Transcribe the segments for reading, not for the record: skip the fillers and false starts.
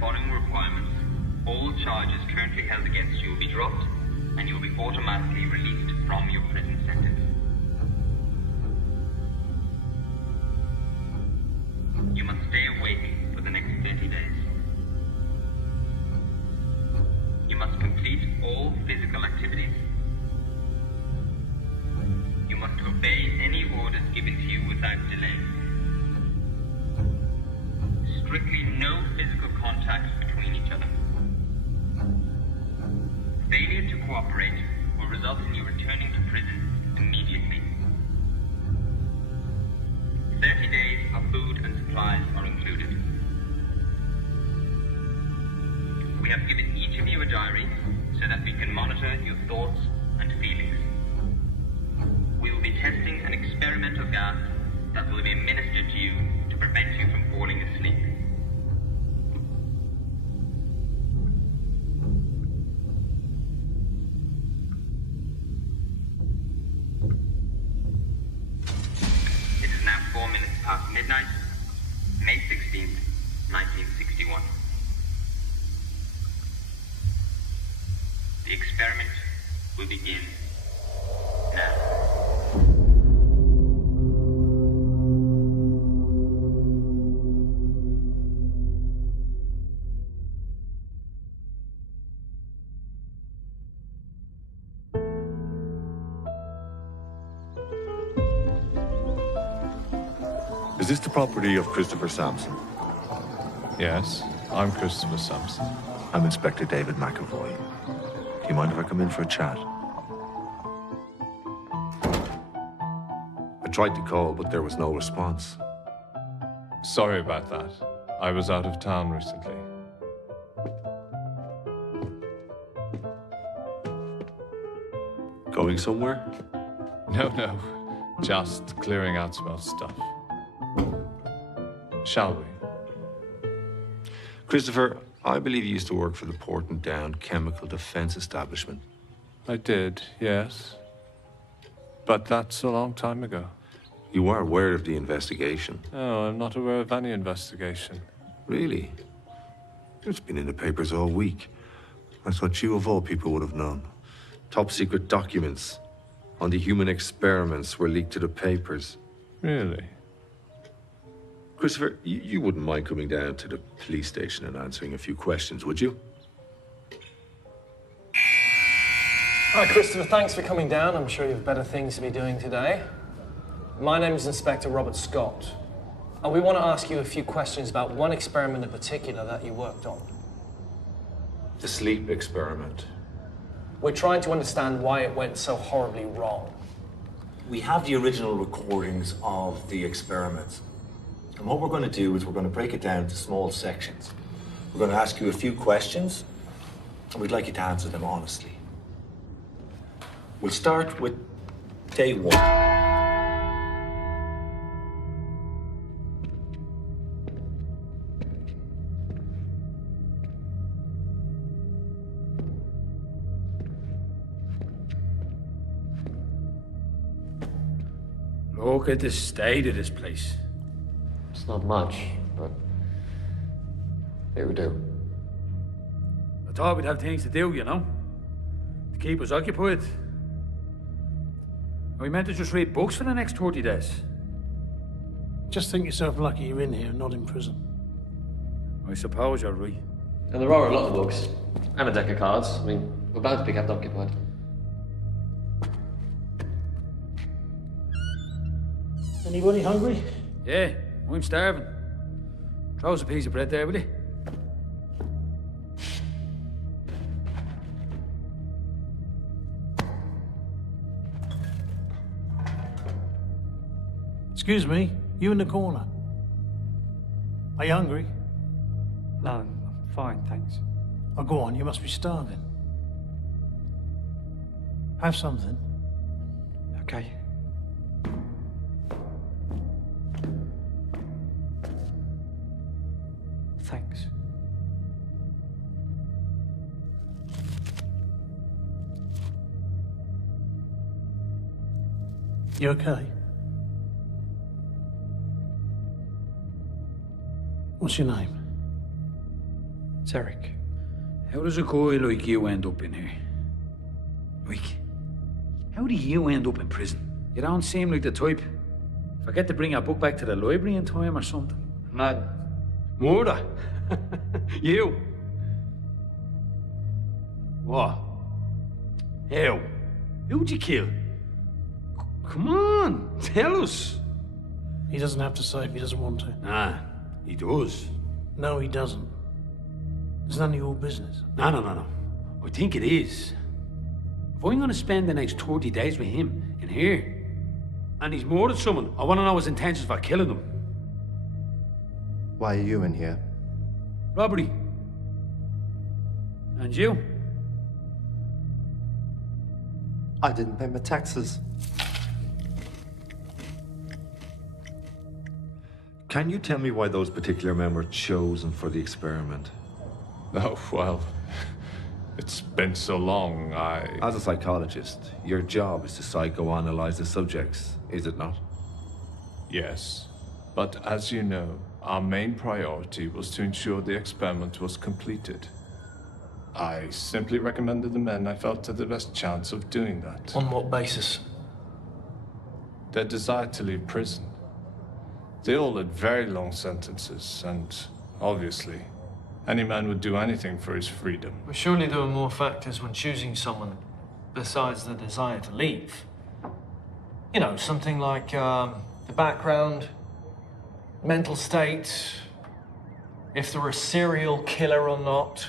following requirements, all charges currently held against you will be dropped, and you will be automatically released from your prison sentence. You must stay awake for the next 30 days. You must complete all physical activities. You must obey any orders given to you without delay. Strictly no physical contact between each other. Failure to cooperate will result in you returning to prison immediately. 30 days of food and supplies are included. We have given each of you a diary so that we can monitor your thoughts and feelings. We will be testing an experimental gas that will be administered to you to prevent you from falling asleep. It is now 4 minutes past midnight, May 16th, 1961. The experiment will begin now. Is this the property of Christopher Sampson? Yes, I'm Christopher Sampson. I'm Inspector David McAvoy. Do you mind if I come in for a chat? I tried to call, but there was no response. Sorry about that. I was out of town recently. Going somewhere? No. Just clearing out some old stuff. Shall we? Christopher, I believe you used to work for the Porton Down Chemical Defence Establishment. I did, yes. But that's a long time ago. You are aware of the investigation? No, I'm not aware of any investigation. Really? It's been in the papers all week. I thought you, of all people, would have known. Top secret documents on the human experiments were leaked to the papers. Really? Christopher, you wouldn't mind coming down to the police station and answering a few questions, would you? Hi, Christopher. Thanks for coming down. I'm sure you have better things to be doing today. My name is Inspector Robert Scott, and we want to ask you a few questions about one experiment in particular that you worked on. The sleep experiment. We're trying to understand why it went so horribly wrong. We have the original recordings of the experiments. And what we're going to do is we're going to break it down into small sections. We're going to ask you a few questions, and we'd like you to answer them honestly. We'll start with day one. Look at the state of this place. It's not much, but it would do. I thought we'd have things to do, you know? To keep us occupied. Are we meant to just read books for the next 30 days? Just think yourself lucky you're in here, not in prison. I suppose you're right. And there are a lot of books. And a deck of cards. I mean, we're bound to be kept occupied. Anybody hungry? Yeah, I'm starving. Throw us a piece of bread there, will you? Excuse me, you in the corner. Are you hungry? No, I'm fine, thanks. Oh, go on, you must be starving. Have something. Okay. Thanks. You okay? What's your name? It's Eric. How does a guy like you end up in here? Like, how do you end up in prison? You don't seem like the type. Forget to bring a book back to the library in time or something. Mad. Murder? You? What? How? Who'd you kill? Come on, tell us. He doesn't have to say if he doesn't want to. Nah, he does. No, he doesn't. It's none of your business. No. I think it is. If I'm gonna spend the next 30 days with him in here, and he's murdered someone, I wanna know his intentions for killing them. Why are you in here? Robbery. And you? I didn't pay my taxes. Can you tell me why those particular men were chosen for the experiment? Oh, well, it's been so long, As a psychologist, your job is to psychoanalyze the subjects, is it not? Yes. But as you know, our main priority was to ensure the experiment was completed. I simply recommended the men I felt had the best chance of doing that. On what basis? Their desire to leave prison. They all had very long sentences, and obviously, any man would do anything for his freedom. Well, surely there were more factors when choosing someone besides the desire to leave. You know, something like the background, mental state, if they're a serial killer or not.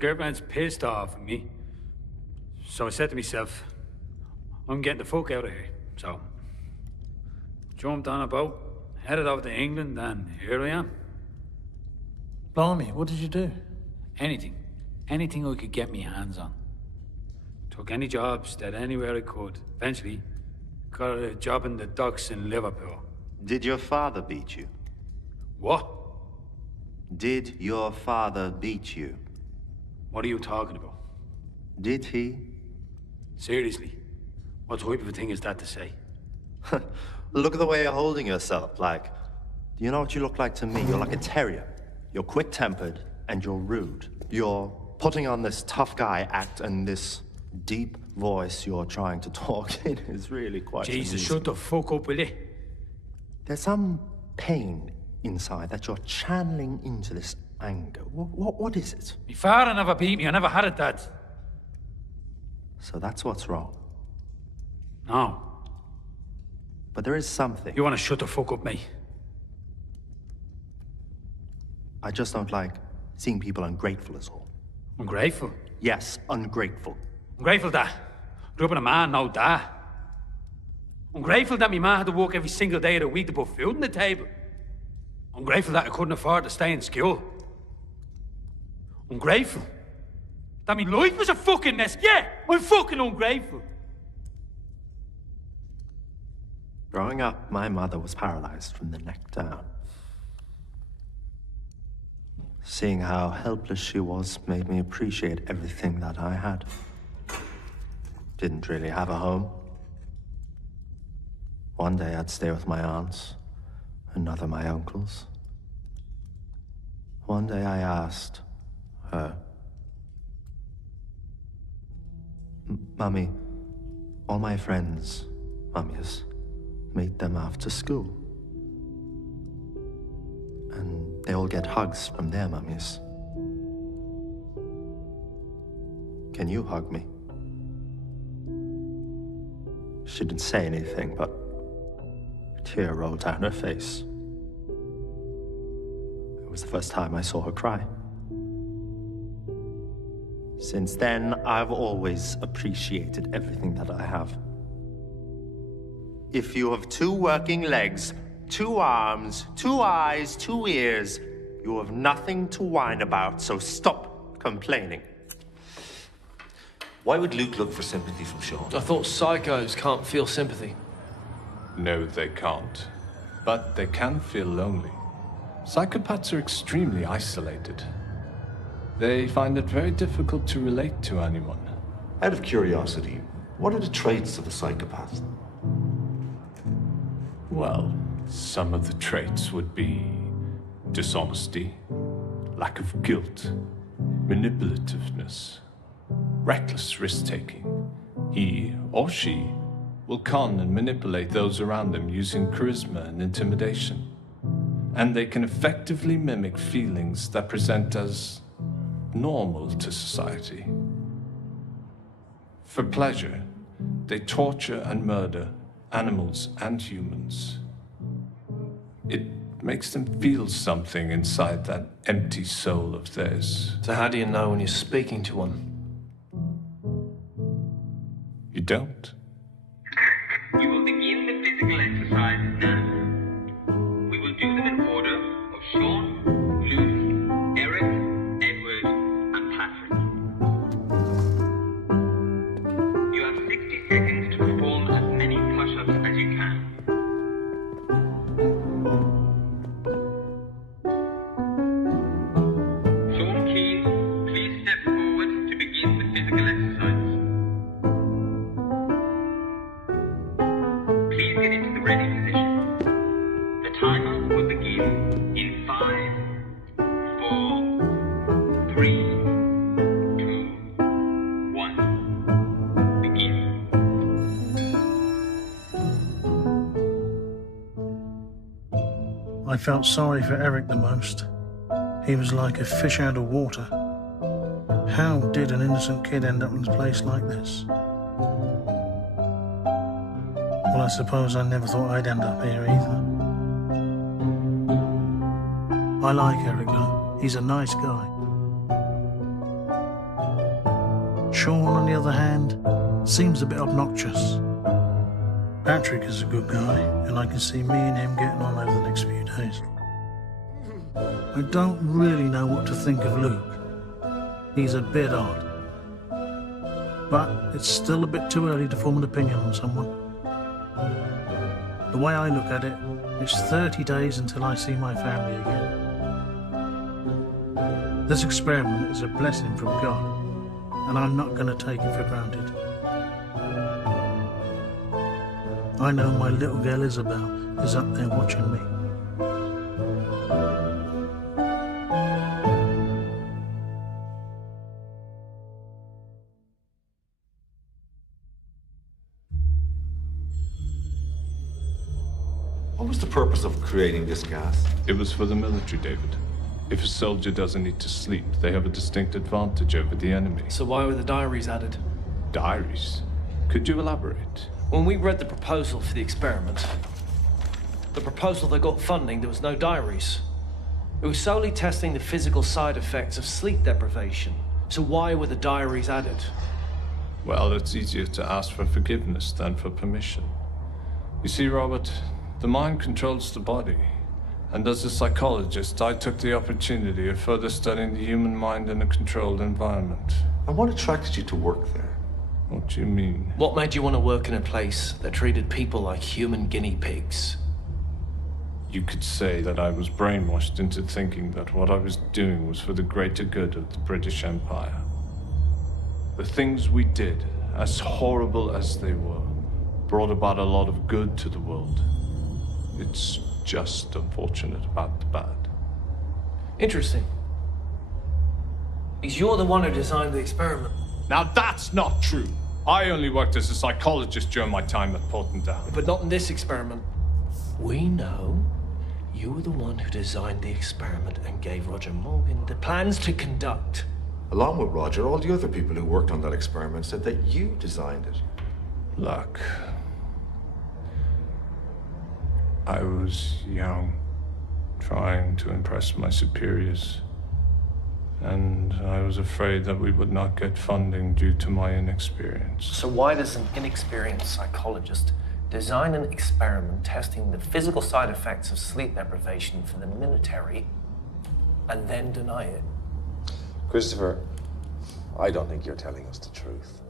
Girlfriend's pissed off at me. So I said to myself, I'm getting the fuck out of here. So, jumped on a boat, headed over to England, and here I am. Blimey, what did you do? Anything. Anything I could get me hands on. Took any jobs that anywhere I could. Eventually, got a job in the docks in Liverpool. Did your father beat you? What? Did your father beat you? What are you talking about? Did he? Seriously, what type of a thing is that to say? Look at the way you're holding yourself, like... Do you know what you look like to me? You're like a terrier. You're quick-tempered, and you're rude. You're putting on this tough guy act, and this deep voice you're trying to talk in is really quite Jesus, amusing. shut the fuck up, will you? There's some pain inside that you're channeling into this anger. What is it? My father never beat me. I never had it, Dad. So that's what's wrong. No. But there is something. You want to shut the fuck up, mate? I just don't like seeing people ungrateful is all. Ungrateful? Yes, ungrateful. Ungrateful, Dad. Grew up in a man, no Dad. Ungrateful that my ma had to work every single day of the week to put food on the table. Ungrateful that I couldn't afford to stay in school. Ungrateful that my life was a fucking mess. Yeah, I'm fucking ungrateful. Growing up, my mother was paralyzed from the neck down. Seeing how helpless she was made me appreciate everything that I had. Didn't really have a home. One day I'd stay with my aunts, another my uncles. One day I asked her, Mummy, all my friends, mummies, meet them after school. And they all get hugs from their mummies. Can you hug me? She didn't say anything, but a tear rolled down her face. It was the first time I saw her cry. Since then, I've always appreciated everything that I have. If you have 2 working legs, 2 arms, 2 eyes, 2 ears, you have nothing to whine about, so stop complaining. Why would Luke look for sympathy from Sean? I thought psychos can't feel sympathy. No, they can't. But they can feel lonely. Psychopaths are extremely isolated. They find it very difficult to relate to anyone. Out of curiosity, what are the traits of a psychopath? Well, some of the traits would be dishonesty, lack of guilt, manipulativeness, reckless risk-taking. He or she will con and manipulate those around them using charisma and intimidation. And they can effectively mimic feelings that present as normal to society. For pleasure, they torture and murder animals and humans. It makes them feel something inside that empty soul of theirs. So how do you know when you're speaking to one? You don't. We will begin the physical exercises now. We will do them in order of Sean, Luke, Eric, Edward, and Patrick. You have 60 seconds to perform as many push-ups as you can. Sean Keane, please step forward to begin the physical exercises. Please get into the ready position. The timer will begin in 5, 4, 3, 2, 1. Begin. I felt sorry for Eric the most. He was like a fish out of water. How did an innocent kid end up in a place like this? Well, I suppose I never thought I'd end up here either. I like Eric though. He's a nice guy. Sean, on the other hand, seems a bit obnoxious. Patrick is a good guy, and I can see me and him getting on over the next few days. I don't really know what to think of Luke. He's a bit odd. But it's still a bit too early to form an opinion on someone. The way I look at it, it's 30 days until I see my family again. This experiment is a blessing from God, and I'm not going to take it for granted. I know my little girl Isabel is up there watching me. What was the purpose of creating this gas? It was for the military, David. If a soldier doesn't need to sleep, they have a distinct advantage over the enemy. So why were the diaries added? Diaries? Could you elaborate? When we read the proposal for the experiment, the proposal that got funding, there was no diaries. It was solely testing the physical side effects of sleep deprivation. So why were the diaries added? Well, it's easier to ask for forgiveness than for permission. You see, Robert, the mind controls the body. And as a psychologist, I took the opportunity of further studying the human mind in a controlled environment. And what attracted you to work there? What do you mean? What made you want to work in a place that treated people like human guinea pigs? You could say that I was brainwashed into thinking that what I was doing was for the greater good of the British Empire. The things we did, as horrible as they were, brought about a lot of good to the world. It's just unfortunate about the bad. Interesting. Because you're the one who designed the experiment. Now that's not true. I only worked as a psychologist during my time at Portendown. But not in this experiment. We know you were the one who designed the experiment and gave Roger Morgan the plans to conduct. Along with Roger, all the other people who worked on that experiment said that you designed it. Look, I was young, trying to impress my superiors. And I was afraid that we would not get funding due to my inexperience. So why does an inexperienced psychologist design an experiment testing the physical side effects of sleep deprivation for the military and then deny it? Christopher, I don't think you're telling us the truth.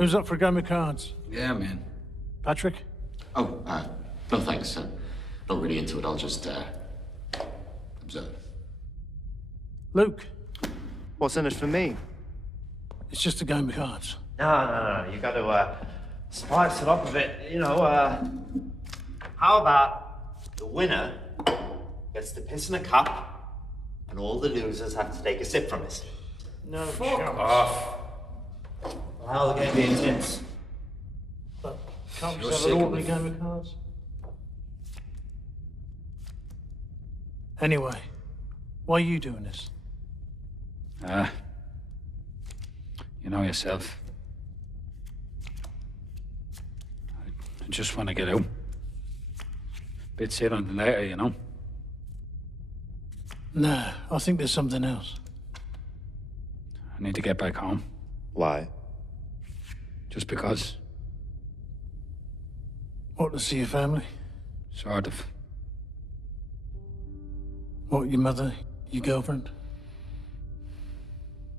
Who's up for a game of cards? Yeah, man. Patrick? Oh, no thanks. Not really into it. I'll just, observe. Luke? What's in it for me? It's just a game of cards. No. You got to spice it up a bit. You know, how about the winner gets to piss in a cup and all the losers have to take a sip from it? No, Fuck off. How'll the game be intense? But can't we You're just sick have an of ordinary it. game of cards? Anyway, why are you doing this? You know yourself. I just want to get out. Bit sooner than later, you know. Nah, I think there's something else. I need to get back home. Why? Just because. What, to see your family? Sort of. What, your mother, your girlfriend?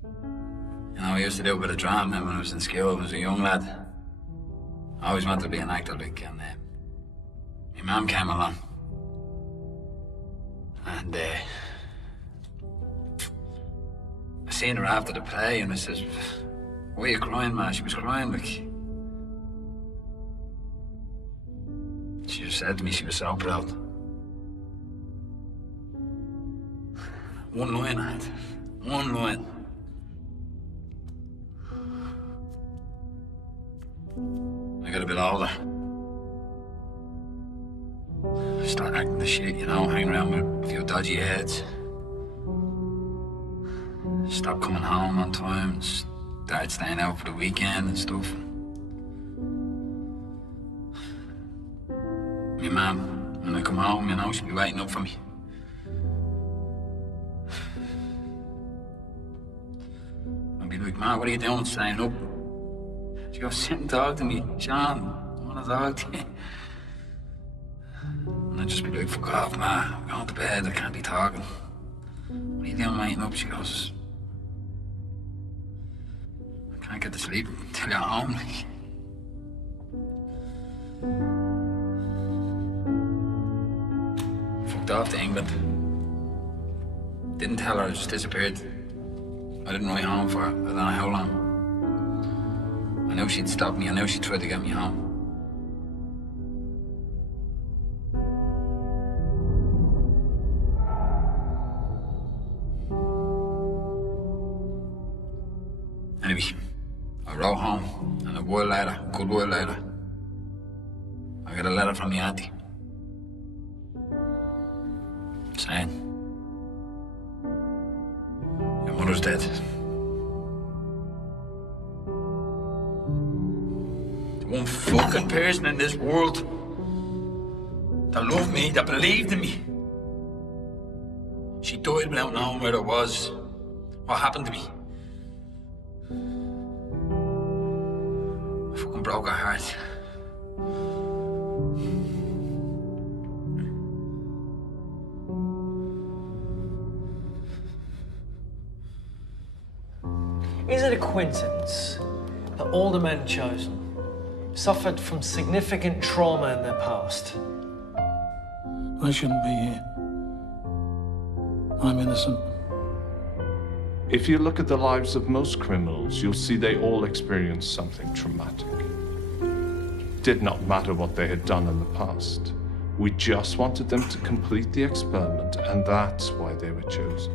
You know, I used to do a bit of drama when I was in school. I was a young lad. I always wanted to be an actor, like, and my mum came along. And I seen her after the play, and I says, "Why are you crying, ma?" She was crying, like. She just said to me she was so proud. One line I had. One line. I got a bit older. I started acting the shit, you know, hanging around with a few dodgy heads. Stopped coming home on time, started staying out for the weekend and stuff. My mum, when I come home, you know, she'd be waiting up for me. I'd be like, "Ma, what are you doing staying up?" She goes, "Sit and talk to me, Sean. I want to talk to you." And I'd just be like, "Fuck off, Ma. I'm going to bed. I can't be talking." "What are you doing waiting up?" She goes, "I can't get to sleep until you're home." Like. Fucked off to England. Didn't tell her, I just disappeared. I didn't write home for her. I don't know how long. I knew she'd stop me. I knew she'd try to get me home. Anyway, I wrote home, and a good while later, I got a letter from the auntie saying, "Your mother's dead." The one fucking person in this world that loved me, that believed in me. She died without knowing where I was, what happened to me. I fucking broke her heart. Is it a coincidence that all the men chosen suffered from significant trauma in their past? I shouldn't be here. I'm innocent. If you look at the lives of most criminals, you'll see they all experienced something traumatic. It did not matter what they had done in the past. We just wanted them to complete the experiment, and that's why they were chosen.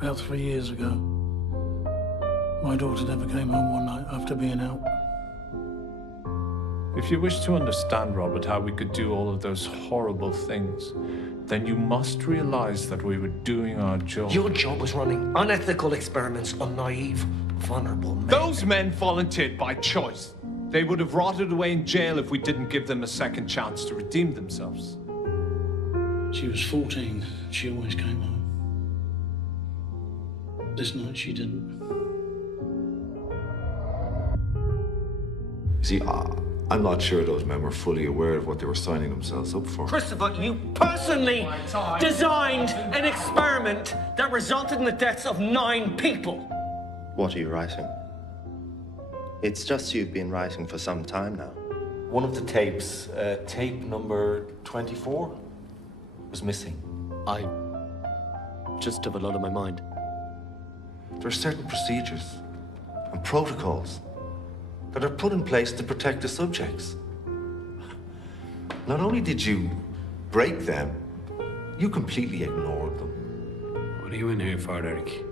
About 3 years ago, my daughter never came home one night after being out. If you wish to understand, Robert, how we could do all of those horrible things, then you must realize that we were doing our job. Your job was running unethical experiments on naive, vulnerable men. Those men volunteered by choice. They would have rotted away in jail if we didn't give them a second chance to redeem themselves. She was 14. She always came home. This night she didn't. See, I'm not sure those men were fully aware of what they were signing themselves up for. Christopher, you personally designed an experiment that resulted in the deaths of 9 people. What are you writing? It's just you've been writing for some time now. One of the tapes, tape number 24, was missing. I just have a lot on my mind. There are certain procedures and protocols that are put in place to protect the subjects. Not only did you break them, you completely ignored them. What are you in here for, Eric?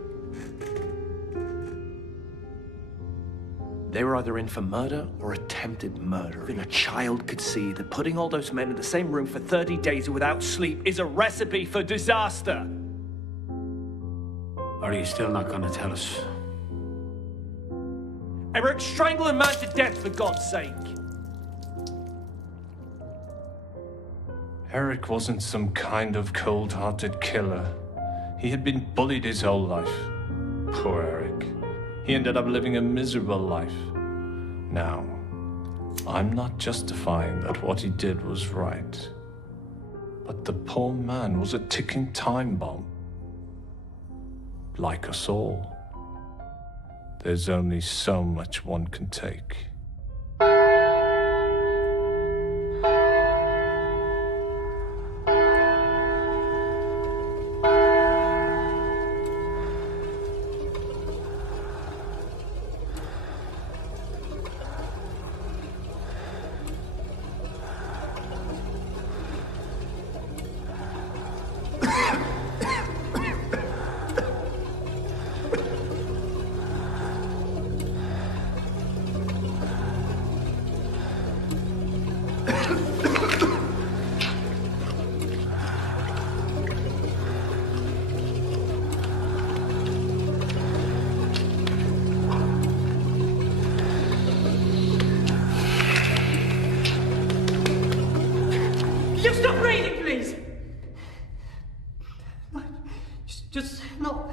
They were either in for murder or attempted murder. Even a child could see that putting all those men in the same room for 30 days without sleep is a recipe for disaster. Or are you still not going to tell us? Eric, strangle a man to death, for God's sake. Eric wasn't some kind of cold-hearted killer. He had been bullied his whole life. Poor Eric. He ended up living a miserable life. Now, I'm not justifying that what he did was right. But the poor man was a ticking time bomb. Like us all. There's only so much one can take.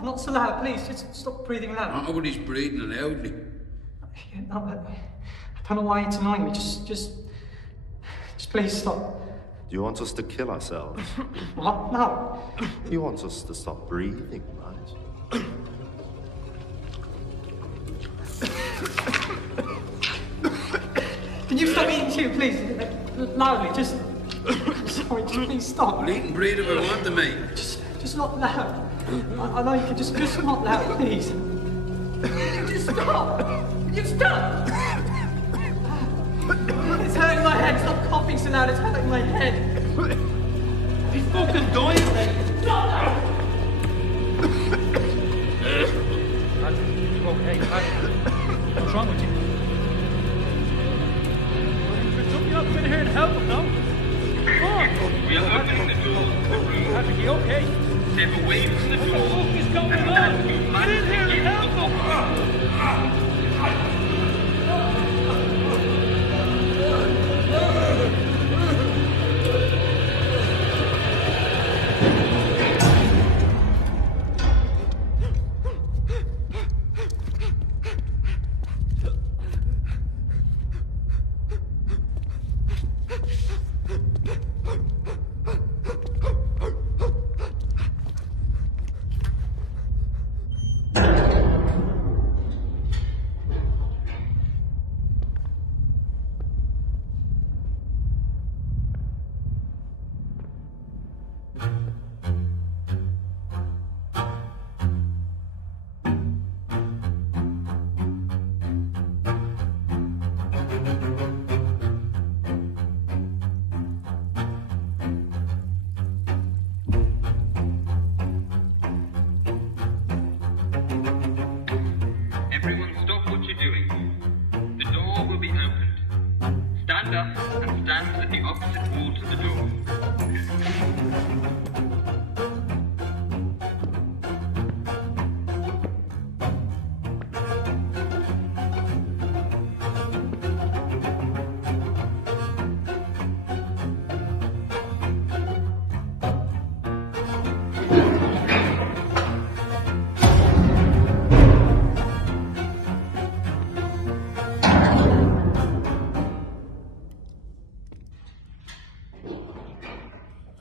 Not so loud, please. Just stop breathing loud. Nobody's breathing loudly. No, I don't know why it's annoying me. Just please stop. Do you want us to kill ourselves? What? No. You want us to stop breathing, right? Can you stop eating too, please? Loudly, just... I'm sorry, just please stop. We'll eat and breathe if we want to, mate. Just not loud. I know you can just not loud, please. Just stop! You stop! It's hurting my head. Stop coughing so loud. It's hurting my head. He's fucking dying, mate. Stop! You okay, Pat? What's wrong with you? Took me up in here and help him, no? Come on! We are looking at the door. Patrick, you okay? Step away from the door. What the fuck is going on? Get in here and help him! with us and stand at the opposite wall to the door.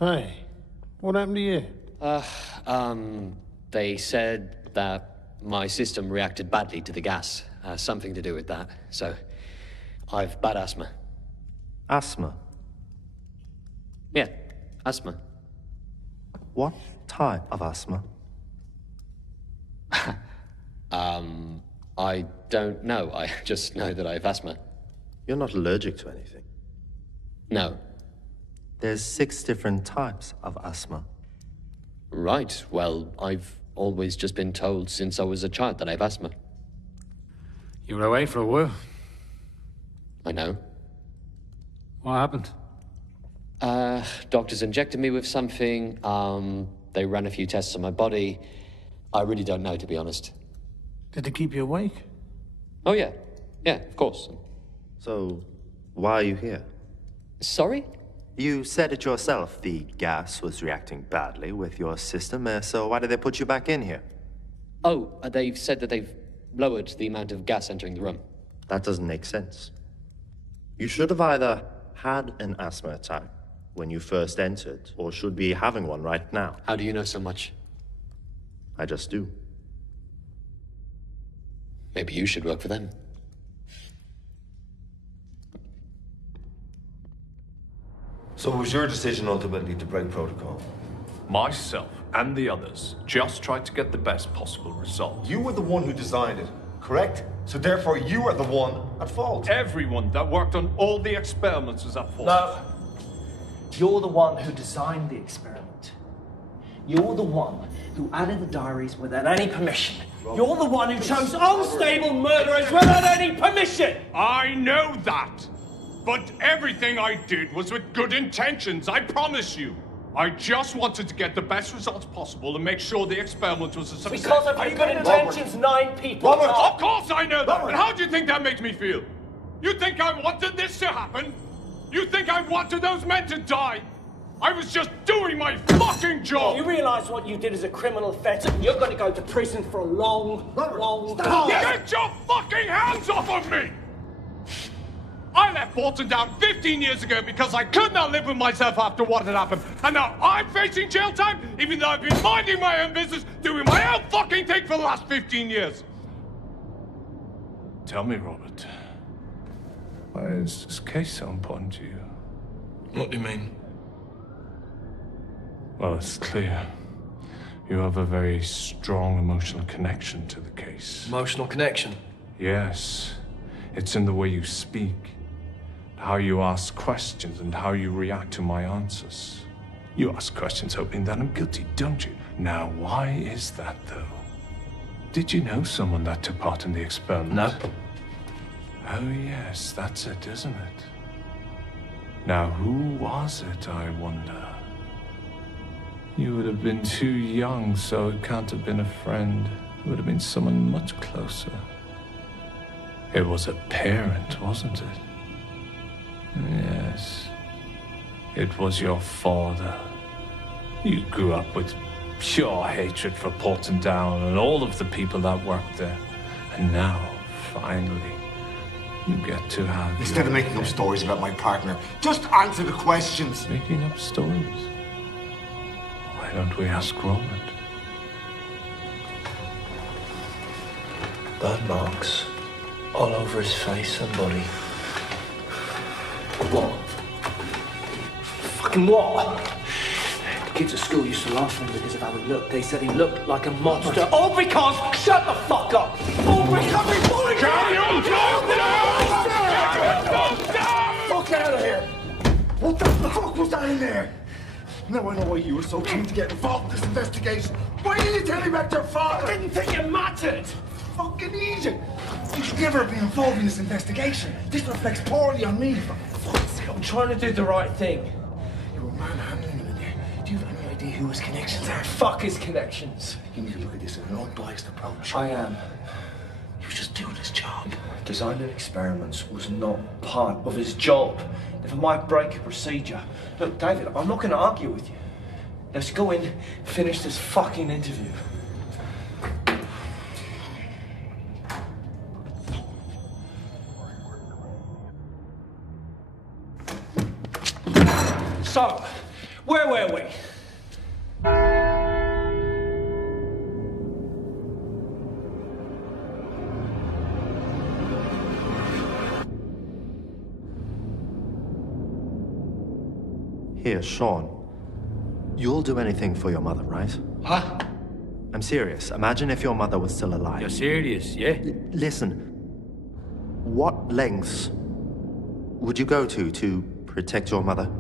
Hey, what happened to you? They said that my system reacted badly to the gas. Something to do with that. So, I've bad asthma. Asthma? Yeah, asthma. What type of asthma? I don't know. I just know that I have asthma. You're not allergic to anything. No. There's 6 different types of asthma. Right. Well, I've always just been told since I was a child that I have asthma. You were away for a while. I know. What happened? Doctors injected me with something. They ran a few tests on my body. I really don't know, to be honest. Did they keep you awake? Oh, yeah. Yeah, of course. So, why are you here? Sorry? You said it yourself, the gas was reacting badly with your system, so why did they put you back in here? Oh, they've said that they've lowered the amount of gas entering the room. That doesn't make sense. You should have either had an asthma attack when you first entered, or should be having one right now. How do you know so much? I just do. Maybe you should work for them. So it was your decision ultimately to break protocol? Myself and the others just tried to get the best possible result. You were the one who designed it, correct? So therefore you are the one at fault. Everyone that worked on all the experiments was at fault. No. You're the one who designed the experiment. You're the one who added the diaries without any permission. You're the one who chose unstable murderers without any permission! I know that! But everything I did was with good intentions, I promise you. I just wanted to get the best results possible and make sure the experiment was a success. Because of your good intentions, 9 people Robert, died. of course I know that! And how do you think that makes me feel? You think I wanted this to happen? You think I wanted those men to die? I was just doing my fucking job! You realise what you did as a criminal offence? You're going to go to prison for a long time. Get your fucking hands off of me! I left Bolton down 15 years ago because I could not live with myself after what had happened. And now I'm facing jail time, even though I've been minding my own business, doing my own fucking thing for the last 15 years. Tell me, Robert, why is this case so important to you? What do you mean? Well, it's clear. You have a very strong emotional connection to the case. Emotional connection? Yes. It's in the way you speak, how you ask questions, and how you react to my answers. You ask questions hoping that I'm guilty, don't you? Now, why is that, though? Did you know someone that took part in the experiment? No. Oh, yes, that's it, isn't it? Now, who was it, I wonder? You would have been too young, so it can't have been a friend. It would have been someone much closer. It was a parent, wasn't it? Yes. It was your father. You grew up with pure hatred for Porton Down and all of the people that worked there. And now, finally, you get to have... Instead of making up stories about my partner, just answer the questions. Making up stories? Why don't we ask Robert? Burn marks all over his face and body. What? Fucking what? The kids at school used to laugh at him because of how he looked. They said he looked like a monster. All because... Shut the fuck up! All because he bullied me! Fuck out of here! What the fuck was that in there? Now I know why you were so keen to get involved in this investigation. Why didn't you tell me about your father? I didn't think it mattered! Fucking idiot! You should never have been involved in this investigation. This reflects poorly on me. For fuck's I'm trying to do the right thing. You were manhandling him in there. Do you have any idea who his connections are? Fuck his connections. You need to look at this in an unbiased approach. I am. He was just doing his job. Designing experiments was not part of his job. Never mind break a procedure. Look, David, I'm not going to argue with you. Let's go in, finish this fucking interview. So, where were we? Here, Sean. You'll do anything for your mother, right? Huh? I'm serious. Imagine if your mother was still alive. You're serious, yeah? Listen. What lengths would you go to protect your mother?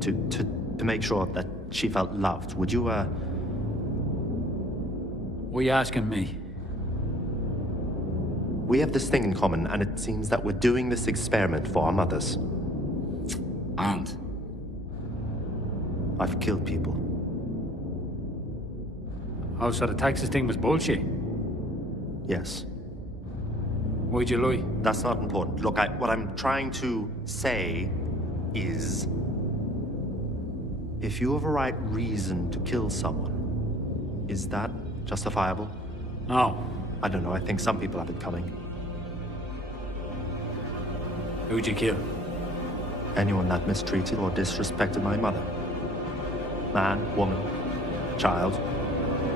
To make sure that she felt loved? Would you, What are you asking me? We have this thing in common, and it seems that we're doing this experiment for our mothers. And? I've killed people. Oh, so the Texas thing was bullshit? Yes. Why'd you lie? That's not important. Look, what I'm trying to say is... if you have a right reason to kill someone, is that justifiable? No. I don't know. I think some people have it coming. Who'd you kill? Anyone that mistreated or disrespected my mother. Man, woman, child.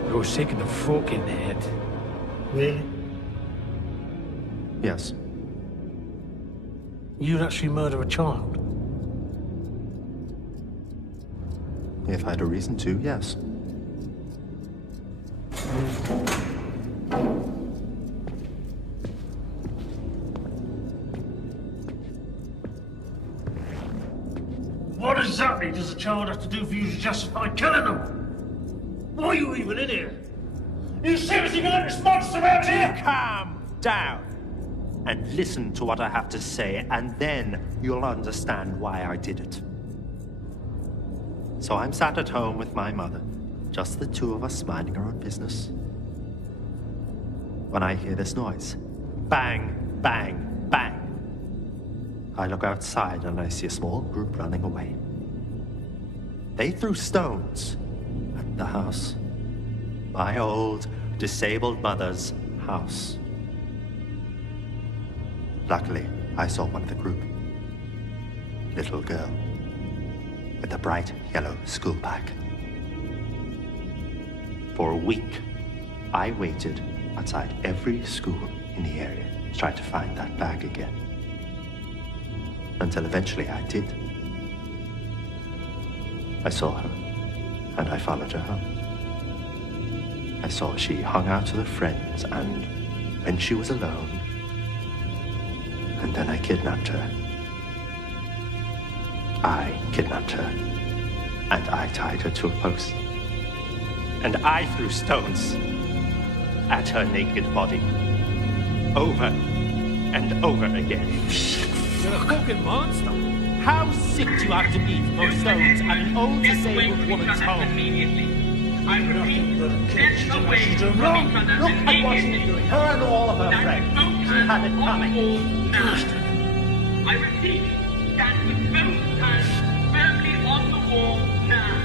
You're sick in the fucking head. Really? Yes. You'd actually murder a child? If I had a reason to, yes. What exactly does a child have to do for you to justify killing them? Why are you even in here? You seriously gonna let this monster out here? Calm down and listen to what I have to say, and then you'll understand why I did it. So I'm sat at home with my mother, just the two of us minding our own business, when I hear this noise. Bang, bang, bang. I look outside and I see a small group running away. They threw stones at the house. My old, disabled mother's house. Luckily, I saw one of the group. Little girl with a bright yellow school bag. For a week, I waited outside every school in the area to try to find that bag again. Until eventually I did. I saw her, and I followed her home. I saw she hung out with her friends, and when she was alone, and then I kidnapped her. I kidnapped her, and I tied her to a post. And I threw stones at her naked body, over and over again. You're a fucking monster. How sick do you have to be to throw stones at an old disabled woman's home? I repeat, get away from each other Look at what she's doing. Her and all of her friends. She had it coming. I repeat, stand with both hands firmly on the wall now.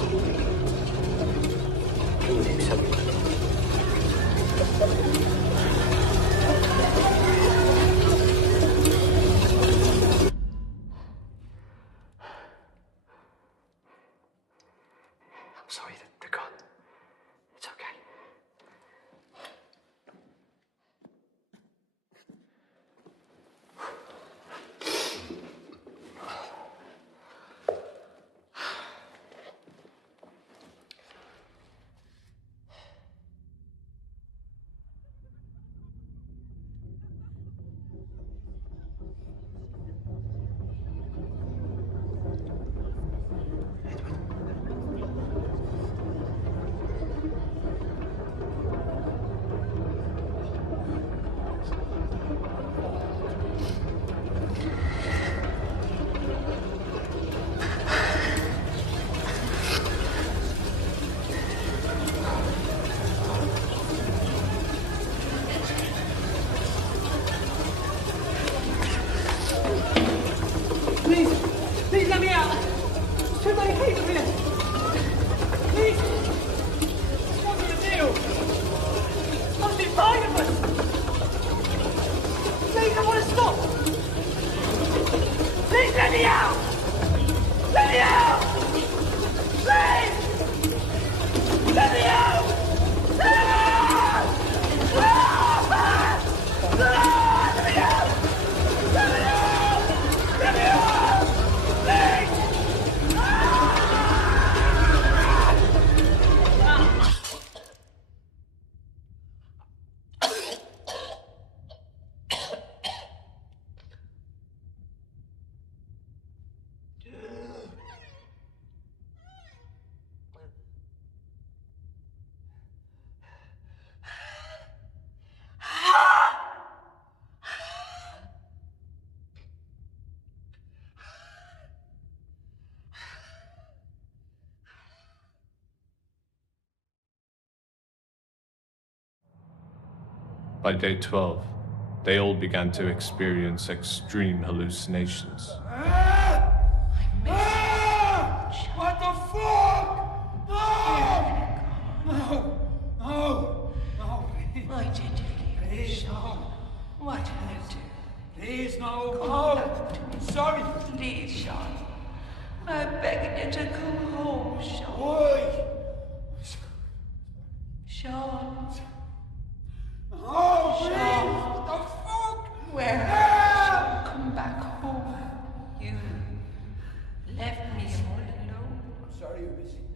Can you accept that? I'm sorry that they're gone. It's okay. Please let me out. There's too many people here. Please. What's the deal? Must be 5 of us. Please, I want to stop. Please let me out. Let me out. Please. Let me out. Let me out. Let me out. Let me out. Let me out. By day 12, they all began to experience extreme hallucinations. What the fuck? No! No! No! No! Why did you leave me, Sean? What did I do? Please, no! Come No! back to me. I'm sorry! Please, Sean. I'm begging you to come home, Sean. Why? Sean. Oh, Sean. please! What the fuck? Where are you, Sean? Come back home. You left me all alone. I'm sorry you're missing.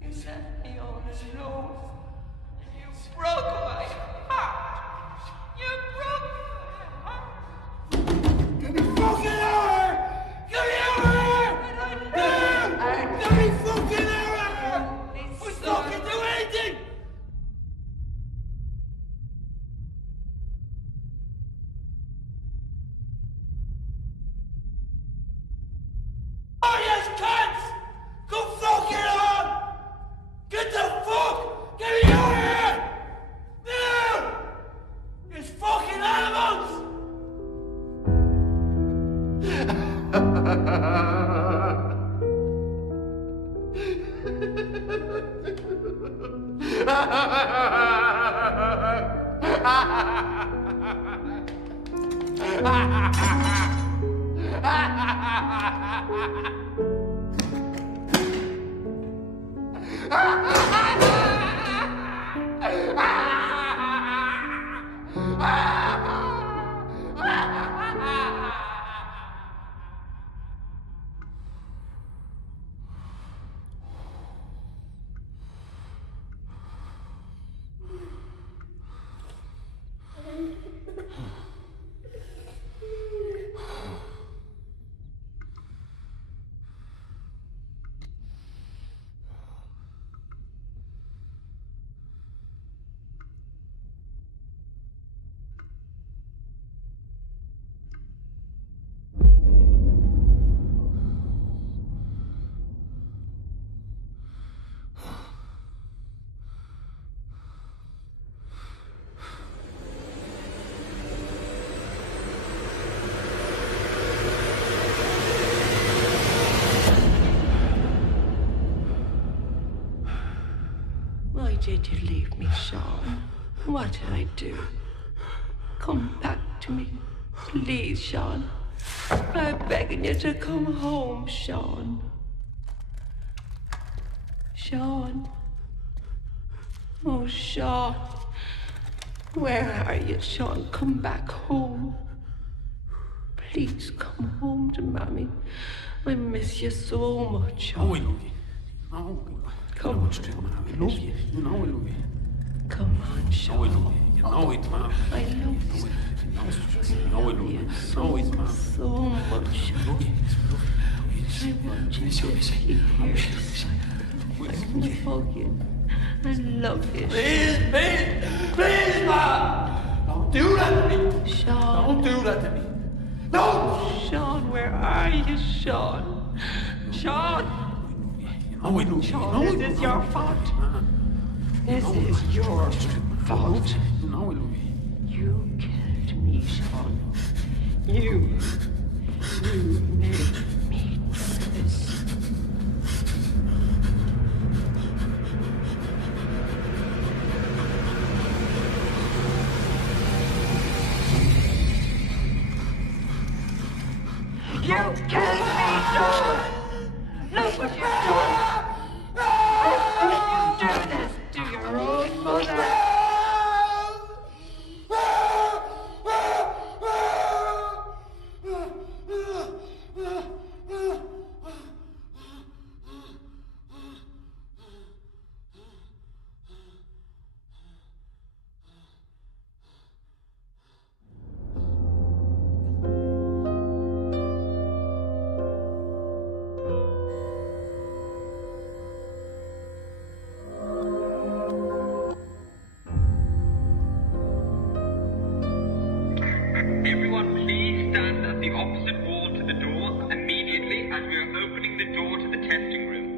You left me all alone. You broke my heart. You broke my heart. Get me fucking out of here! Get me out of here! Get me fucking out of here! We fucking do anything! Oh yes, cunts! Go fucking on! Get the fuck! Get me out of here! Now! It's fucking animals! Why did you leave me, Sean? What did I do? Come back to me. Please, Sean. I'm begging you to come home, Sean. Sean. Oh, Sean. Where are you, Sean? Come back home. Please come home to Mommy. I miss you so much, Sean. Oh, I love you. Oh, come on. I love you. You know I love you. Come on, Sean. Oh, I love you. You know it, Mom. I love you. You know I love you. Know it, Mom. So much. I love you. I want you to be here. I love you. I love you. Please, Mom! Don't do that to me! Sean. Don't do that to me! No! Sean, where are you, Sean? Sean! Oh, I love you. Sean, this is your fault. This is your fault. You know I love you. You killed me, Sean. You made me do this. You killed me, Sean! Look what you've done! How can you do this to your own mother? Everyone, please stand at the opposite wall to the door immediately as we are opening the door to the testing room.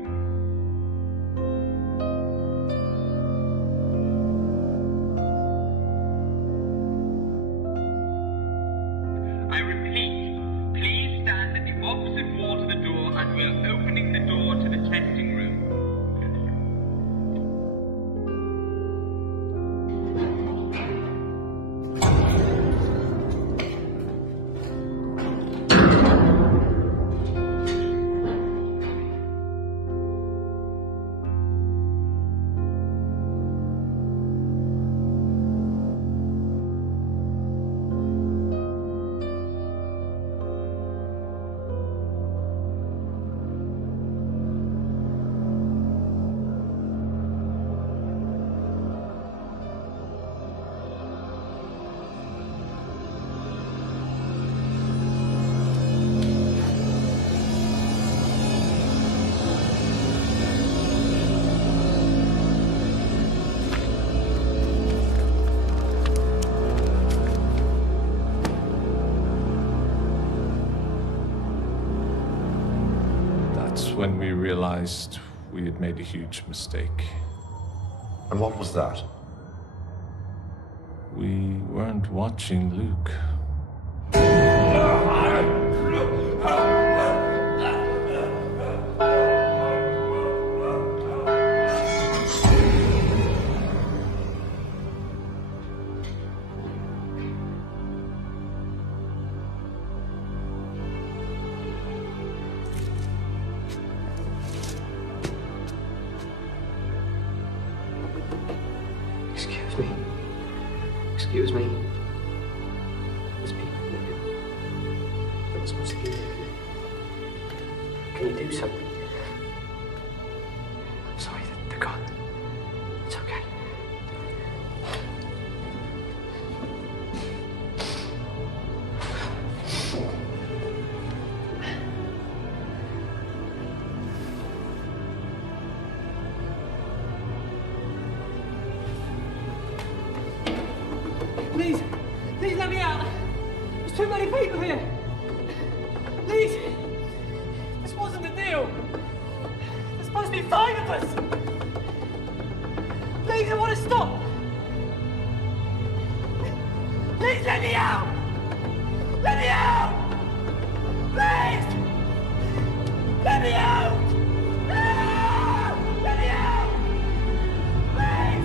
I repeat, please stand at the opposite wall to the door as we are opening the door to the testing room. When we realized we had made a huge mistake. And what was that? We weren't watching Luke. Excuse me. There's people here. They're not supposed to be here. Can you do something? I'm sorry, they're gone. It's okay. Please, please let me out. There's too many people here. Please, this wasn't the deal. There's supposed to be 5 of us. Please, I want to stop. Please let me out. Let me out. Please, let me out. Ah! Let me out. Please.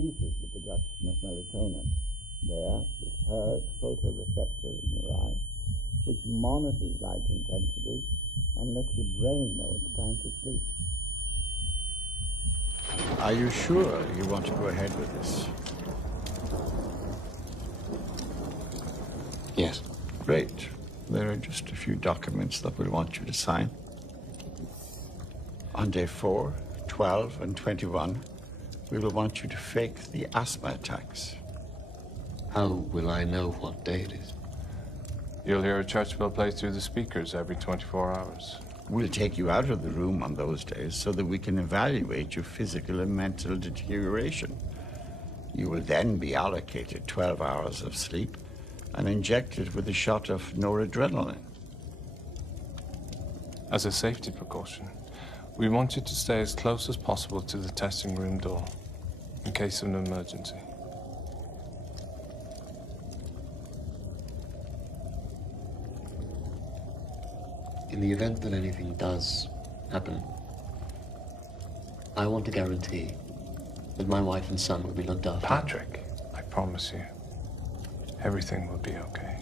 ceases the production of melatonin. There, the third photoreceptor in your eye, which monitors light intensity and lets your brain know it's time to sleep. Are you sure you want to go ahead with this? Yes. Great. There are just a few documents that we'll want you to sign. On day 4, 12, and 21, we will want you to fake the asthma attacks. How will I know what day it is? You'll hear a church bell play through the speakers every 24 hours. We'll take you out of the room on those days so that we can evaluate your physical and mental deterioration. You will then be allocated 12 hours of sleep and injected with a shot of noradrenaline. As a safety precaution, we want you to stay as close as possible to the testing room door, in case of an emergency. In the event that anything does happen, I want to guarantee that my wife and son will be looked after. Patrick, I promise you, everything will be okay.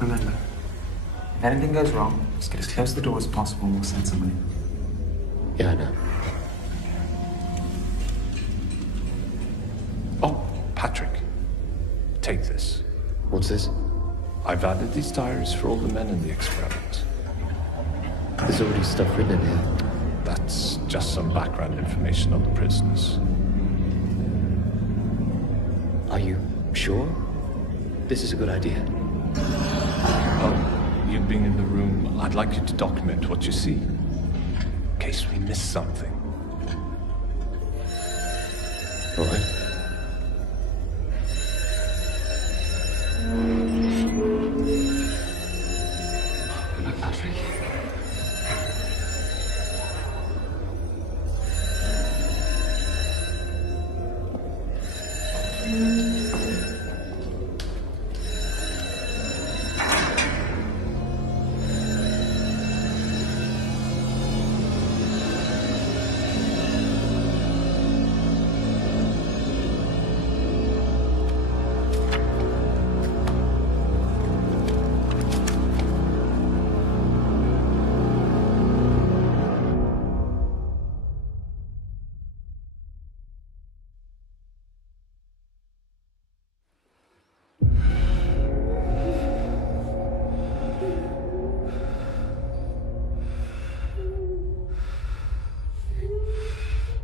Remember, if anything goes wrong, just get as close to the door as possible and we'll send somebody. Yeah, I know. Oh, Patrick, take this. What's this? I've added these diaries for all the men in the experiment. There's already stuff written in here. That's just some background information on the prisoners. Are you sure this is a good idea? Oh, you being in the room, I'd like you to document what you see, in case we miss something. All right. Good luck, Patrick.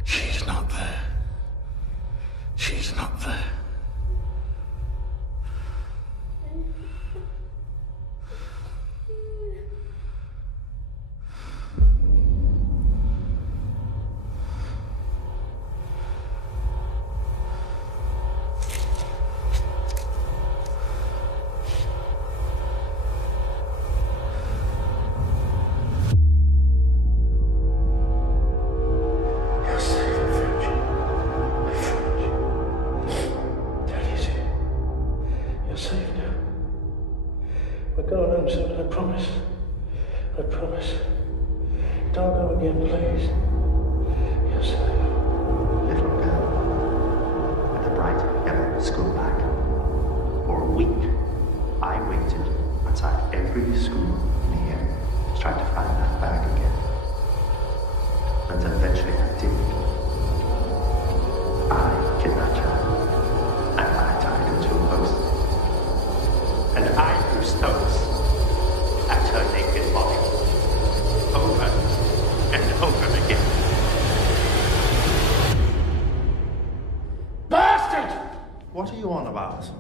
She's not there. She's not there. You're safe now. We're going home soon, I promise. I promise. Don't go again, please. You're safe. Little girl with a bright yellow school bag. For a week, I waited outside every school in the area to try to find that bag again. Until eventually I did. I kidnapped her, and I tied her to a post. And I threw stones at her naked body, over and over again. Bastard! What are you on about?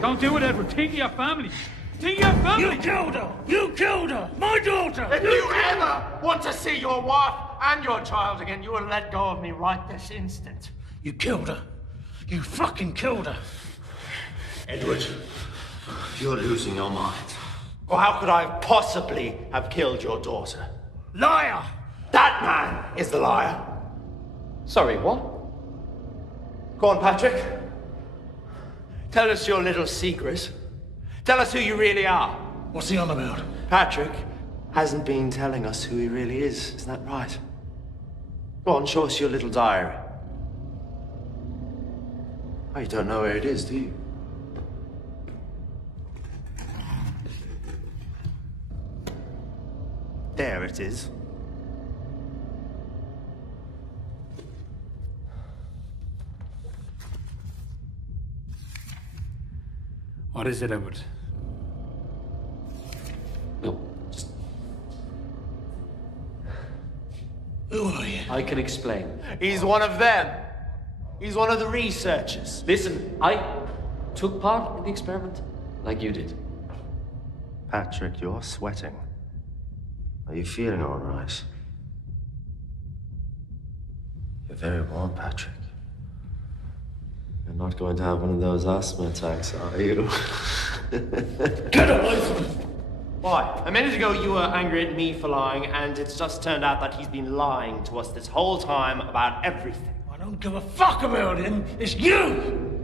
Don't do it, Edward. Think of your family. Think of your family. You killed her! You killed her! My daughter! If you ever want to see your wife and your child again, you will let go of me right this instant. You killed her. You fucking killed her. Edward, you're losing your mind. Or how could I possibly have killed your daughter? Liar! That man is the liar. Sorry, what? Go on, Patrick. Tell us your little secret. Tell us who you really are. What's he on about? Patrick hasn't been telling us who he really is. Isn't that right? Go on, show us your little diary. Oh, you don't know where it is, do you? There it is. What is it, Edward? Who are you? I can explain. He's one of them. He's one of the researchers. Listen, I took part in the experiment, like you did. Patrick, you're sweating. Are you feeling all right? You're very warm, Patrick. You're not going to have one of those asthma attacks, are you? Get away from me! Why? A minute ago you were angry at me for lying, and it's just turned out that he's been lying to us this whole time about everything. I don't give a fuck about him. It's you!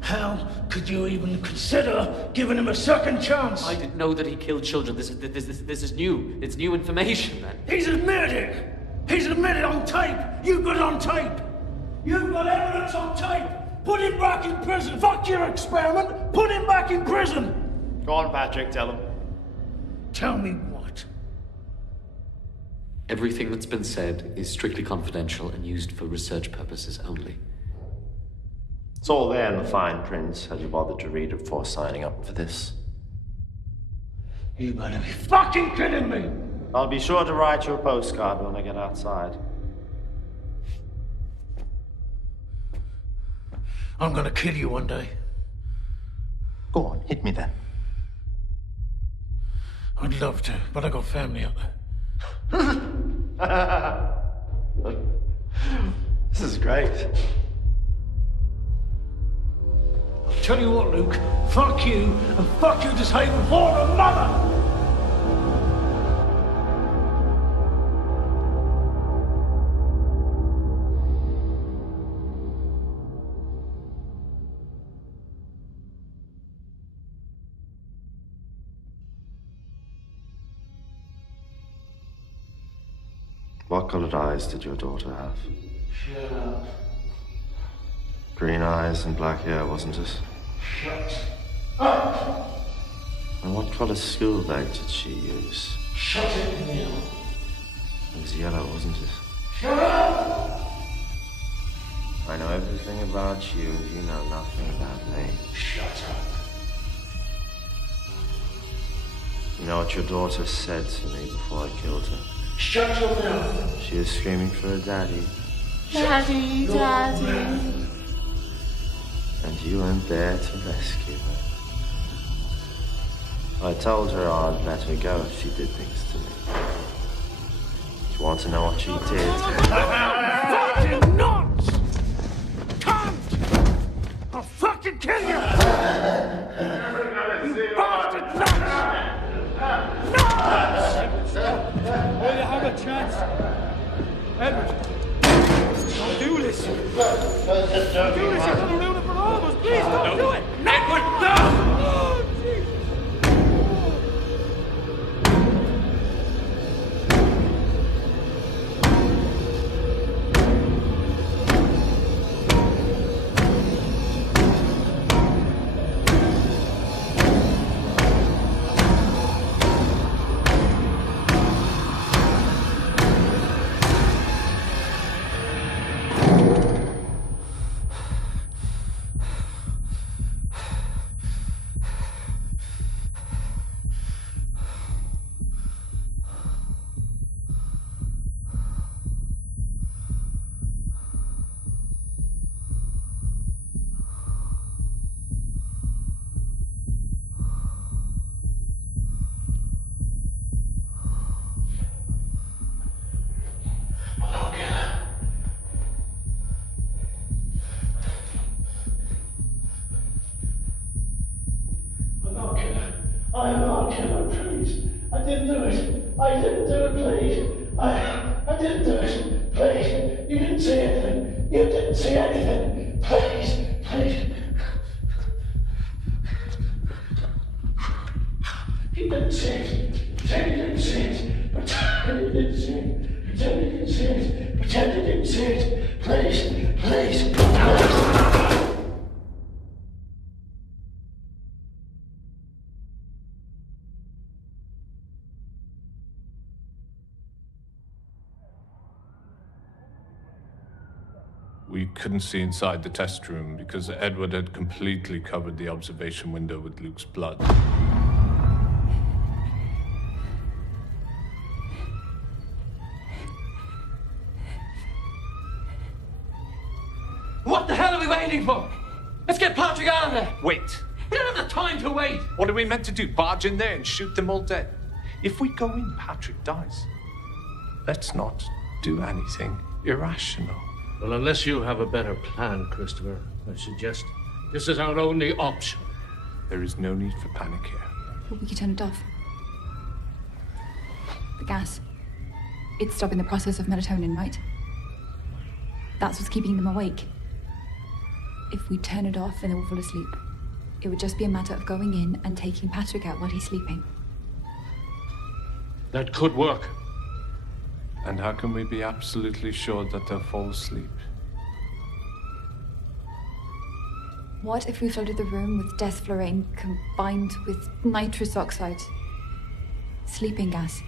How could you even consider giving him a second chance? I didn't know that he killed children. This is new. It's new information, man. He's admitted it! He's admitted on tape! You've got it on tape! You've got evidence on tape! Put him back in prison! Fuck your experiment! Put him back in prison! Go on, Patrick, tell him. Tell me what? Everything that's been said is strictly confidential and used for research purposes only. It's all there in the fine print. Had you bothered to read it before signing up for this? You better be fucking kidding me! I'll be sure to write you a postcard when I get outside. I'm gonna kill you one day. Go on, hit me then. I'd love to, but I got family up there. This is great. Tell you what, Luke, fuck you, and fuck your disabled father and mother! What colored eyes did your daughter have? Shut up. Green eyes and black hair, wasn't it? Shut up! And what color school bag did she use? Shut it now. It was yellow, wasn't it? Shut up! I know everything about you, and you know nothing about me. Shut up. You know what your daughter said to me before I killed her? Shut your mouth. She was screaming for a daddy. Daddy, Daddy. And you weren't there to rescue her. I told her I'd let her go if she did things to me. Do you want to know what she did? Fucking nuts! Cunt! I'll fucking kill you! You bastard nuts! Nuts! Well, you have a chance. Edward, don't do this. Don't do this. You're going to ruin it for all of us. Please, don't do it. Edward, no! Oh, jeez. I'm not killer, please. I didn't do it. I didn't do it, please. I didn't do see anything. Please, please. He didn't see it. Pretend he didn't see it. Pretend he didn't see it. Pretend he didn't see it. Pretend he didn't see it. Please, please, please. We couldn't see inside the test room because Edward had completely covered the observation window with Luke's blood. What the hell are we waiting for? Let's get Patrick out of there. Wait. We don't have the time to wait. What are we meant to do? Barge in there and shoot them all dead? If we go in, Patrick dies. Let's not do anything irrational. Well, unless you have a better plan, Christopher, I suggest this is our only option. There is no need for panic here. But we could turn it off. The gas. It's stopping the process of melatonin, right? That's what's keeping them awake. If we turn it off, then they will fall asleep. It would just be a matter of going in and taking Patrick out while he's sleeping. That could work. And how can we be absolutely sure that they'll fall asleep? What if we flooded the room with desflurane combined with nitrous oxide? Sleeping gas.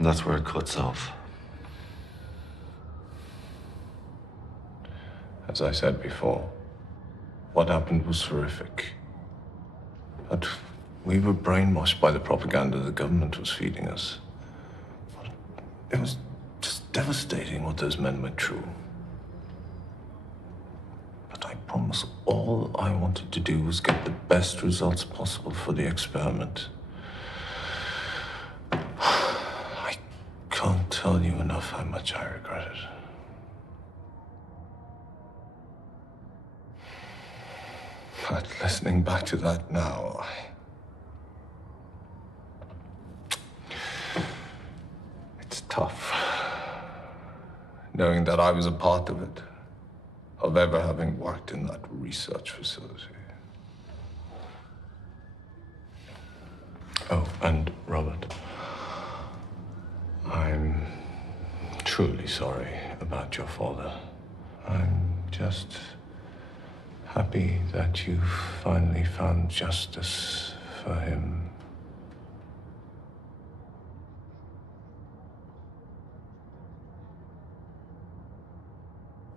And that's where it cuts off. As I said before, what happened was horrific. But we were brainwashed by the propaganda the government was feeding us. It was just devastating what those men went through. But I promise all I wanted to do was get the best results possible for the experiment. I can't tell you enough how much I regret it. But listening back to that now, it's tough. Knowing that I was a part of it, of ever having worked in that research facility. Oh, and Robert, I'm truly sorry about your father. I'm just happy that you finally found justice for him.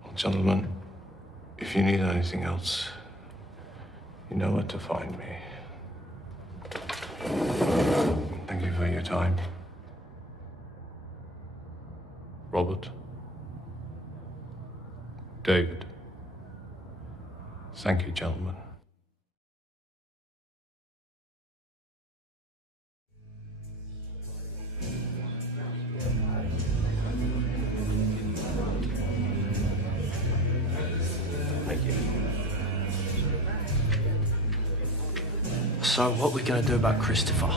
Well, gentlemen, if you need anything else, you know where to find me. Thank you for your time. Robert. David. Thank you, gentlemen. Thank you. So, what are we going to do about Christopher?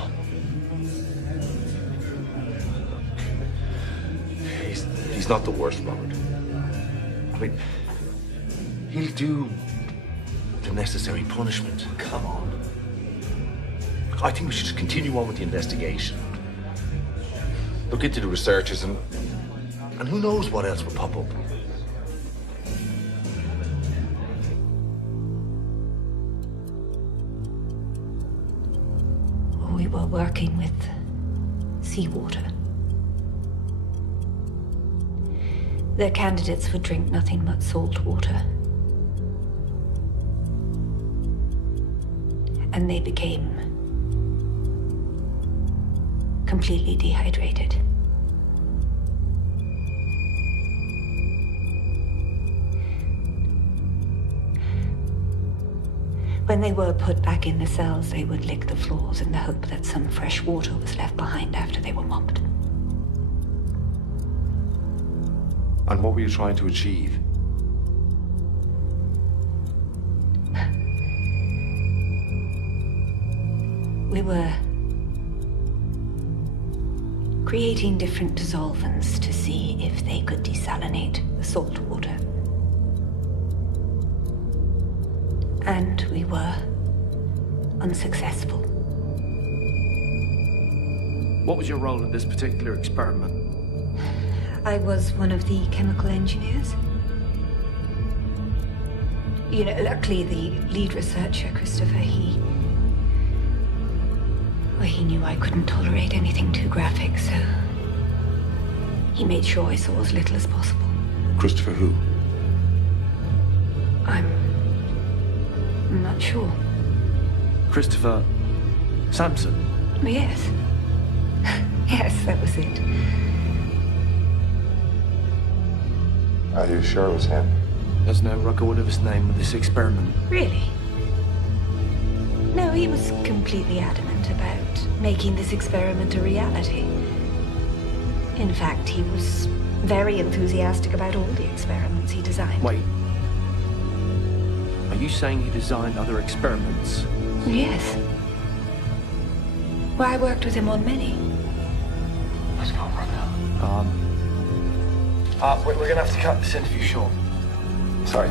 He's not the worst, Robert. I mean, he'll do the necessary punishment. Come on. I think we should just continue on with the investigation. Look into the researchers and who knows what else will pop up. We were working with seawater. Their candidates would drink nothing but salt water. And they became completely dehydrated. When they were put back in the cells, they would lick the floors in the hope that some fresh water was left behind after they were mopped. And what were you trying to achieve? We were creating different dissolvents to see if they could desalinate the salt water. And we were unsuccessful. What was your role in this particular experiment? I was one of the chemical engineers. You know, luckily the lead researcher, Christopher, he knew I couldn't tolerate anything too graphic, so he made sure I saw as little as possible. Christopher who? I'm not sure. Christopher Sampson? Yes. Yes, that was it. Are you sure it was him? There's no record of his name with this experiment. Really? No, he was completely adamant about making this experiment a reality. In fact, he was very enthusiastic about all the experiments he designed. Wait. Are you saying he designed other experiments? Yes. Well, I worked with him on many. Let's go, brother. We're gonna have to cut this interview short. Sorry.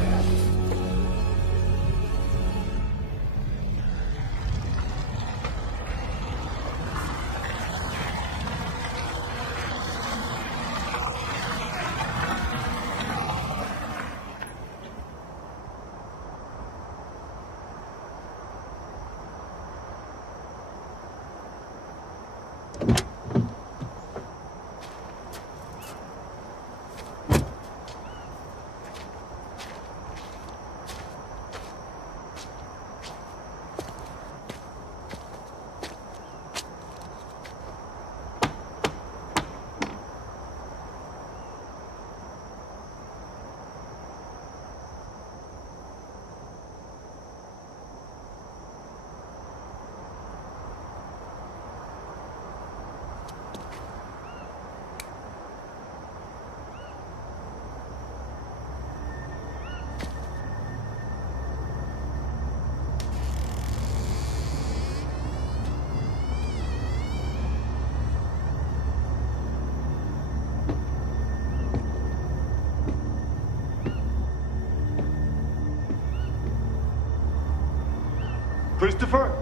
Christopher?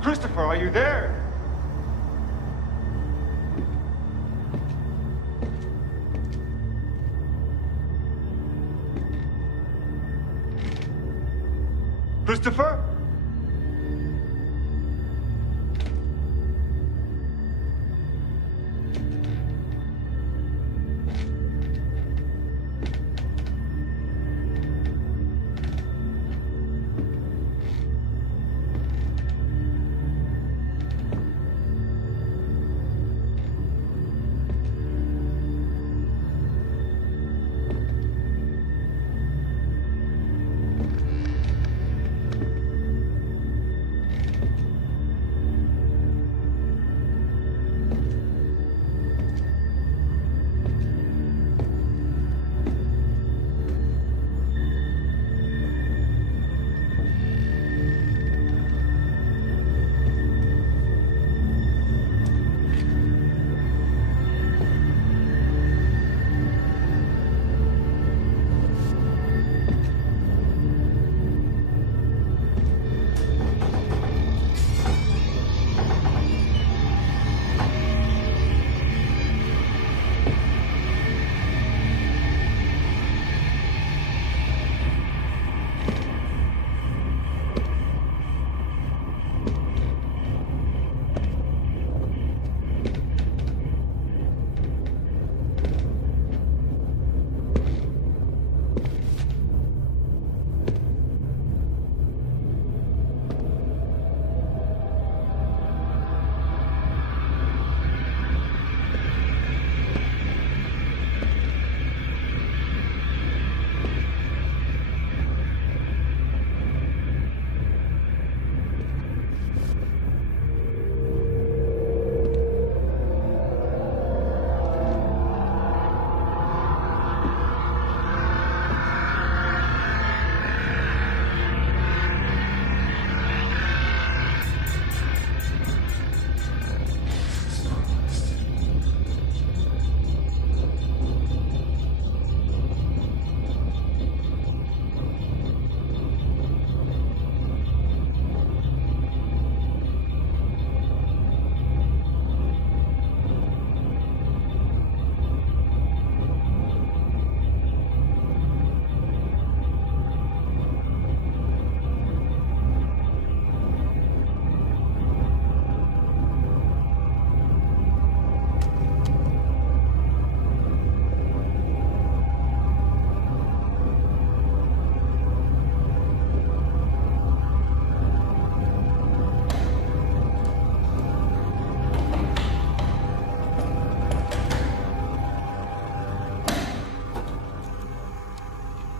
Christopher, are you there? Christopher?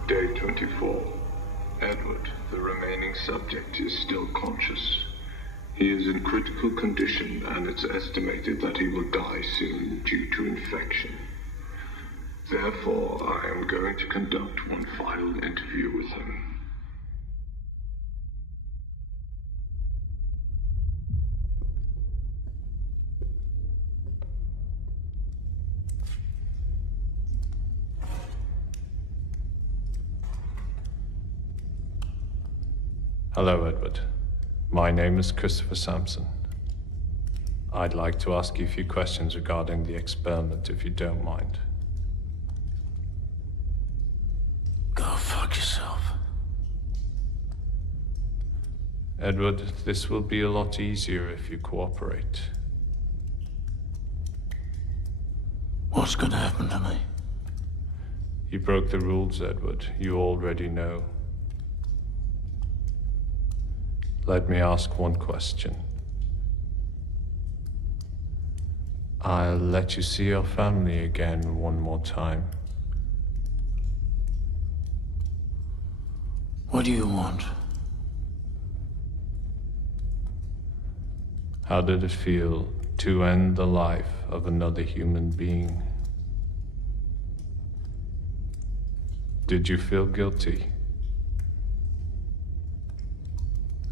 Day 24. Edward, the remaining subject, is still conscious. He is in critical condition, and it's estimated that he will die soon due to infection. Therefore, I am going to conduct one final interview with him. Hello, Edward. My name is Christopher Sampson. I'd like to ask you a few questions regarding the experiment, if you don't mind. Go fuck yourself. Edward, this will be a lot easier if you cooperate. What's gonna happen to me? You broke the rules, Edward. You already know. Let me ask one question. I'll let you see your family again one more time. What do you want? How did it feel to end the life of another human being? Did you feel guilty?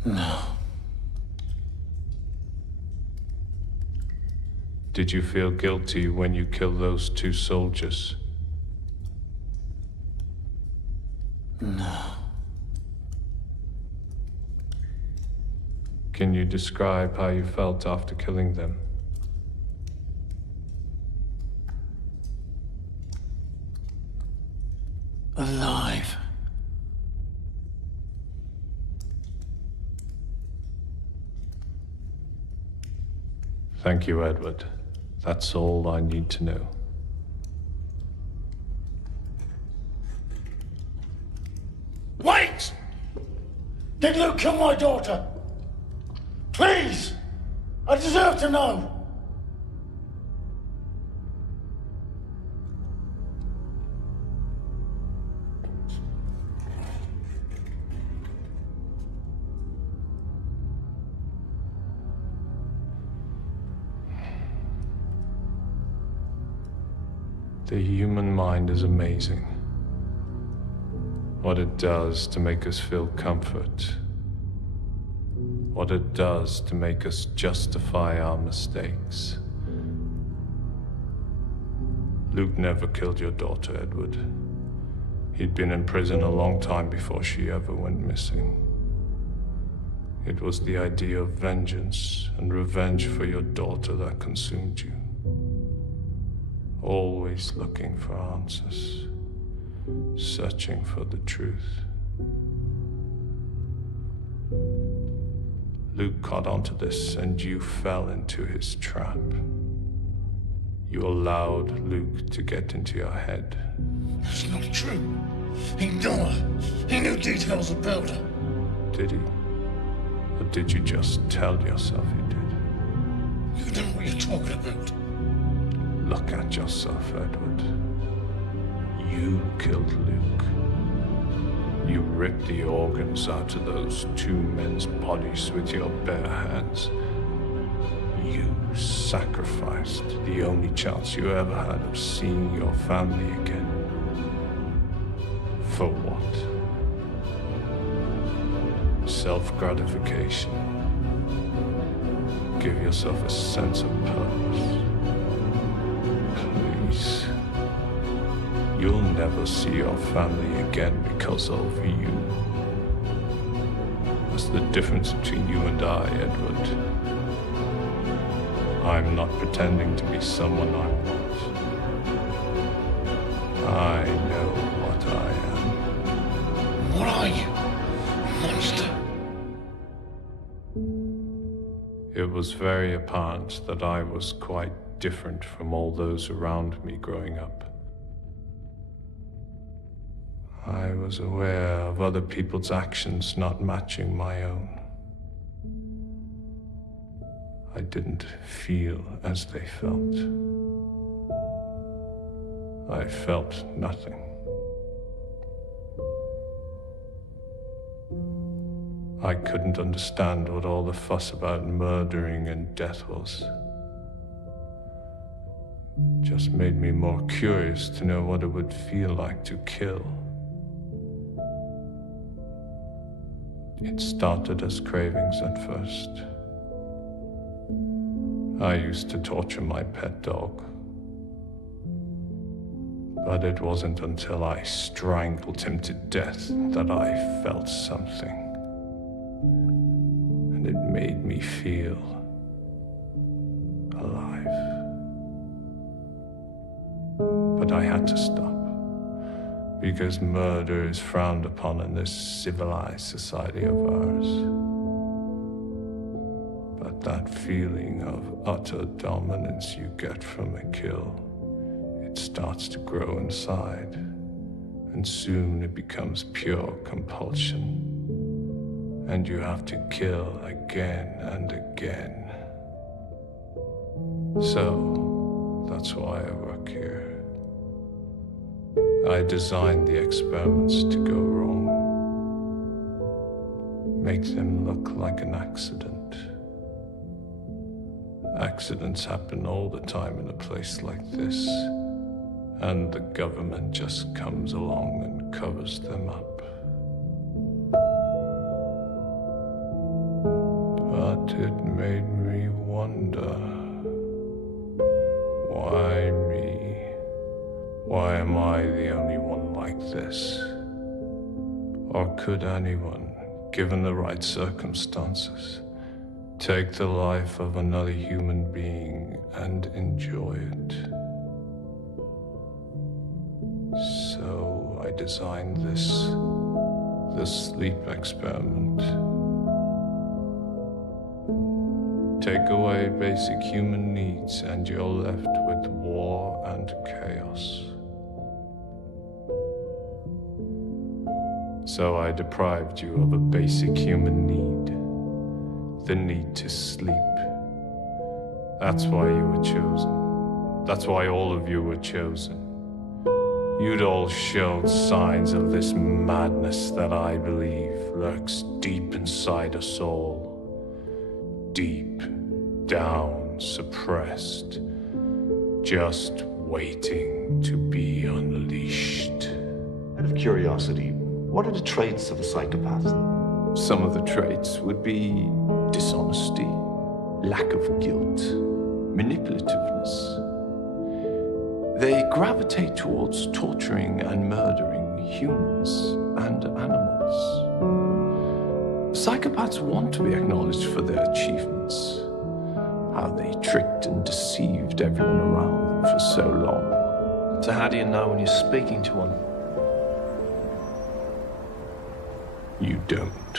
No. Did you feel guilty when you killed those 2 soldiers? No. Can you describe how you felt after killing them? Alive. Thank you, Edward. That's all I need to know. Wait! Did Luke kill my daughter? Please! I deserve to know! The human mind is amazing. What it does to make us feel comfort. What it does to make us justify our mistakes. Luke never killed your daughter, Edward. He'd been in prison a long time before she ever went missing. It was the idea of vengeance and revenge for your daughter that consumed you. Always looking for answers, searching for the truth. Luke caught onto this and you fell into his trap. You allowed Luke to get into your head. That's not true. He knew her. He knew details about her. Did he? Or did you just tell yourself he did? You don't know what you're talking about. Look at yourself, Edward. You killed Luke. You ripped the organs out of those two men's bodies with your bare hands. You sacrificed the only chance you ever had of seeing your family again. For what? Self-gratification. Give yourself a sense of purpose. Please. You'll never see your family again because of you. That's the difference between you and I, Edward. I'm not pretending to be someone I'm not. I know what I am. What are you? A monster? It was very apparent that I was quite different from all those around me growing up. I was aware of other people's actions not matching my own. I didn't feel as they felt. I felt nothing. I couldn't understand what all the fuss about murdering and death was. Just made me more curious to know what it would feel like to kill. It started as cravings at first. I used to torture my pet dog. But it wasn't until I strangled him to death that I felt something. And it made me feel alive. But I had to stop. Because murder is frowned upon in this civilized society of ours. But that feeling of utter dominance you get from a kill, it starts to grow inside, and soon it becomes pure compulsion. And you have to kill again and again. So, that's why I work here. I designed the experiments to go wrong. Make them look like an accident. Accidents happen all the time in a place like this, and the government just comes along and covers them up. But it made me wonder, why me? Why am I the only one like this? Or could anyone, given the right circumstances, Take the life of another human being and enjoy it. So I designed the sleep experiment. Take away basic human needs and you're left with war and chaos. So I deprived you of a basic human need, the need to sleep. That's why you were chosen. That's why all of you were chosen. You'd all showed signs of this madness that I believe lurks deep inside us all. Deep down, suppressed, just waiting to be unleashed. Out of curiosity, what are the traits of a psychopath? Some of the traits would be dishonesty, lack of guilt, manipulativeness. They gravitate towards torturing and murdering humans and animals. Psychopaths want to be acknowledged for their achievements, how they tricked and deceived everyone around them for so long. So how do you know when you're speaking to one? You don't.